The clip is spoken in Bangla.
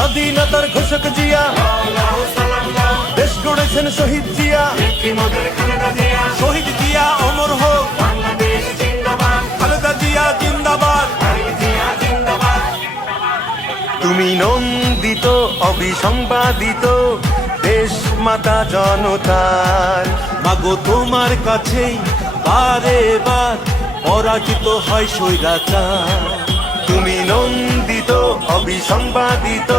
স্বাধীনতার ঘোষক জিয়া, দেশ গড়েছেন শহীদ জিয়া, শহীদ জিয়া অমর হোক, খালেদা জিয়া জিন্দাবাদ। তুমি নন্দিত অবিসংবাদিত দেশ মাতা জনতার, মাগো তোমার কাছেই বারে বার পরাজিত হয় স্বৈরাচার। তুমি নন্দিত অবিসংবাদিত